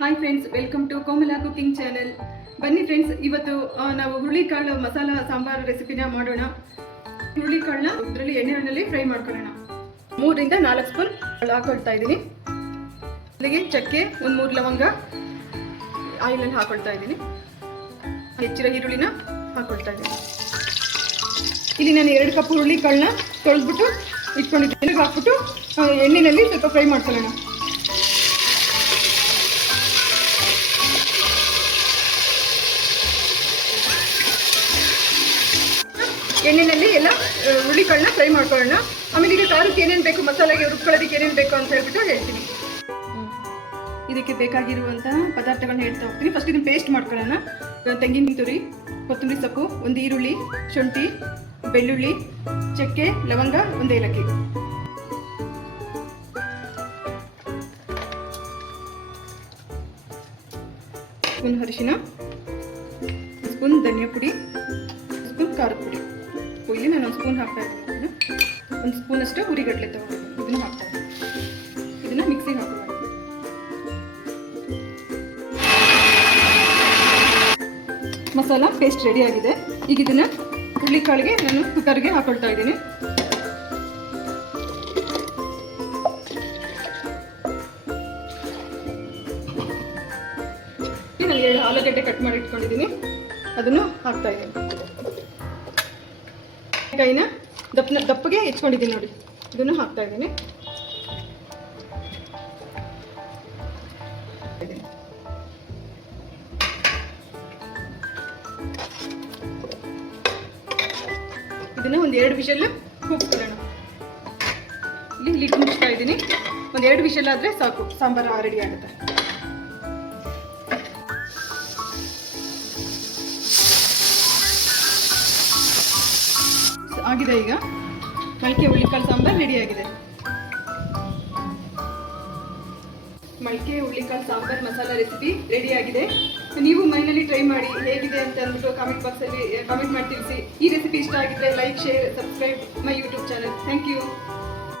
Hi friends, welcome to Komala cooking channel. ಬನ್ನಿ friends, ಇವತ್ತು ನಾವು ಹುರುಳಿಕಾಳು ಮಸಾಲ ಸಾಂಬಾರು ರೆಸಿಪಿನ ಮಾಡೋಣ. ಹುರುಳಿಕಾಳನ್ನ ಇದರಲ್ಲಿ ಎಣ್ಣೆಯಲ್ಲಿ ಫ್ರೈ ಮಾಡ್ಕೊಳ್ಳೋಣ. 3 ರಿಂದ 4 ಸ್ಪೂನ್ ಹಾಕೊಳ್ತಾ ಇದ್ದೀನಿ. ಇಲ್ಲಿಗೆ ಚಕ್ಕೆ, 1-3 ಲವಂಗ ಆಯಿಲಲ್ಲಿ ಹಾಕೊಳ್ತಾ ಇದ್ದೀನಿ. ಹೆಚ್ಚಿರೋ ಈರುಳ್ಳಿನ ಹಾಕೊಳ್ತಾ ಇದ್ದೀನಿ. ಇಲ್ಲಿ ನಾನು 2 ಕಪ್ ಹುರುಳಿಕಾಳನ್ನ ತೊಳೆದ್ಬಿಟ್ಟು ಇಟ್ಕೊಂಡಿದ್ದೀನಿ. ಹಾಕ್ಬಿಟ್ಟು ಎಣ್ಣೆಯಲ್ಲಿ ಸ್ವಲ್ಪ ಫ್ರೈ ಮಾಡ್ಕೊಳ್ಳೋಣ. ಎಣ್ಣೆಯಲ್ಲಿ ಎಲ್ಲ ಹುರುಳಿಕಾಳನ್ನ ಫ್ರೈ ಮಾಡ್ಕೊಳ್ಳೋಣ. ಆಮೇಲೆ ಈಗ ಖಾರಕ್ಕೆ ಏನೇನು ಬೇಕು, ಮಸಾಲೆಗೆ ರುಬ್ಕೊಳ್ಳೋದಕ್ಕೆ ಏನೇನು ಬೇಕು ಅಂತ ಹೇಳ್ಬಿಟ್ಟು ಹೇಳ್ತೀನಿ. ಇದಕ್ಕೆ ಬೇಕಾಗಿರುವಂತಹ ಪದಾರ್ಥಗಳನ್ನ ಹೇಳ್ತಾ ಹೋಗ್ತೀನಿ. ಫಸ್ಟ್ ಇದನ್ನು ಪೇಸ್ಟ್ ಮಾಡ್ಕೊಳ್ಳೋಣ. ತೆಂಗಿನ ತುರಿ, ಕೊತ್ತಂಬರಿ ಸೊಪ್ಪು, 1 ಈರುಳ್ಳಿ, ಶುಂಠಿ, ಬೆಳ್ಳುಳ್ಳಿ, ಚಕ್ಕೆ, ಲವಂಗ, 1 ಏಲಕ್ಕಿ. ಸ್ಪೂನ್ ಅರಿಶಿನ, ಸ್ಪೂನ್ ಧನಿಯಾ ಪುಡಿ, ಸ್ಪೂನ್ ಖಾರದ ಪುಡಿ. ಇಲ್ಲಿ ನಾನು 1 ಸ್ಪೂನ್ ಹಾಕ್ತಾ ಇದ್ದೀನಿ. 1 ಸ್ಪೂನ್ ಅಷ್ಟು ಹುರಿಗಡಲೆ ತಗೊಂಡಿದ್ದೀನಿ. ಇದನ್ನು ಹಾಕ್ತಾ ಇದ್ದೀನಿ. ಇದನ್ನ ಮಿಕ್ಸಿಗೆ ಹಾಕೋಣ. ಮಸಾಲ ಪೇಸ್ಟ್ ರೆಡಿ ಆಗಿದೆ. ಈಗ ಇದನ್ನ ಹುರುಳಿಕಾಳಿಗೆ ನಾನು ಕುಕ್ಕರ್ಗೆ ಹಾಕೊಳ್ತಾ ಇದ್ದೀನಿ. ನಾನು 2 ಆಲೂಗಡ್ಡೆ ಕಟ್ ಮಾಡಿ ಇಟ್ಕೊಂಡಿದ್ದೀನಿ, ಅದನ್ನು ಹಾಕ್ತಾ ಇದ್ದೀನಿ. ಕೈನ ದಪ್ಪಗೆ ಹೆಚ್ಕೊಂಡಿದ್ದೀನಿ ನೋಡಿ, ಇದನ್ನು ಹಾಕ್ತಾ ಇದ್ದೀನಿ. ಇದನ್ನ 1-2 ವಿಷಲ್ ಕೂಗಿಸ್ಕೊಳ್ಳೋಣ. ಇಲ್ಲಿ ಲಿಡ್ ಮುಚ್ತಾ ಇದ್ದೀನಿ. 1-2 ವಿಷಲ್ ಆದರೆ ಸಾಕು, ಸಾಂಬಾರು ರೆಡಿ ಆಗುತ್ತೆ. ಆಗಿದೆ. ಈಗ ಮೊಳಕೆ ಹುರುಳಿಕಾಳು ಸಾಂಬಾರು ರೆಡಿ ಆಗಿದೆ. ಮೊಳಕೆ ಹುರುಳಿಕಾಳು ಸಾಂಬಾರು ಮಸಾಲ ರೆಸಿಪಿ ರೆಡಿ ಆಗಿದೆ. ನೀವು ಮನೆಯಲ್ಲಿ ಟ್ರೈ ಮಾಡಿ ಹೇಗಿದೆ ಅಂತ ಅಂದ್ಬಿಟ್ಟು ಕಾಮೆಂಟ್ ಬಾಕ್ಸಲ್ಲಿ ಕಾಮೆಂಟ್ ಮಾಡಿ ತಿಳಿಸಿ. ಈ ರೆಸಿಪಿ ಇಷ್ಟ ಆಗಿದ್ರೆ like, share, subscribe my YouTube channel. Thank you.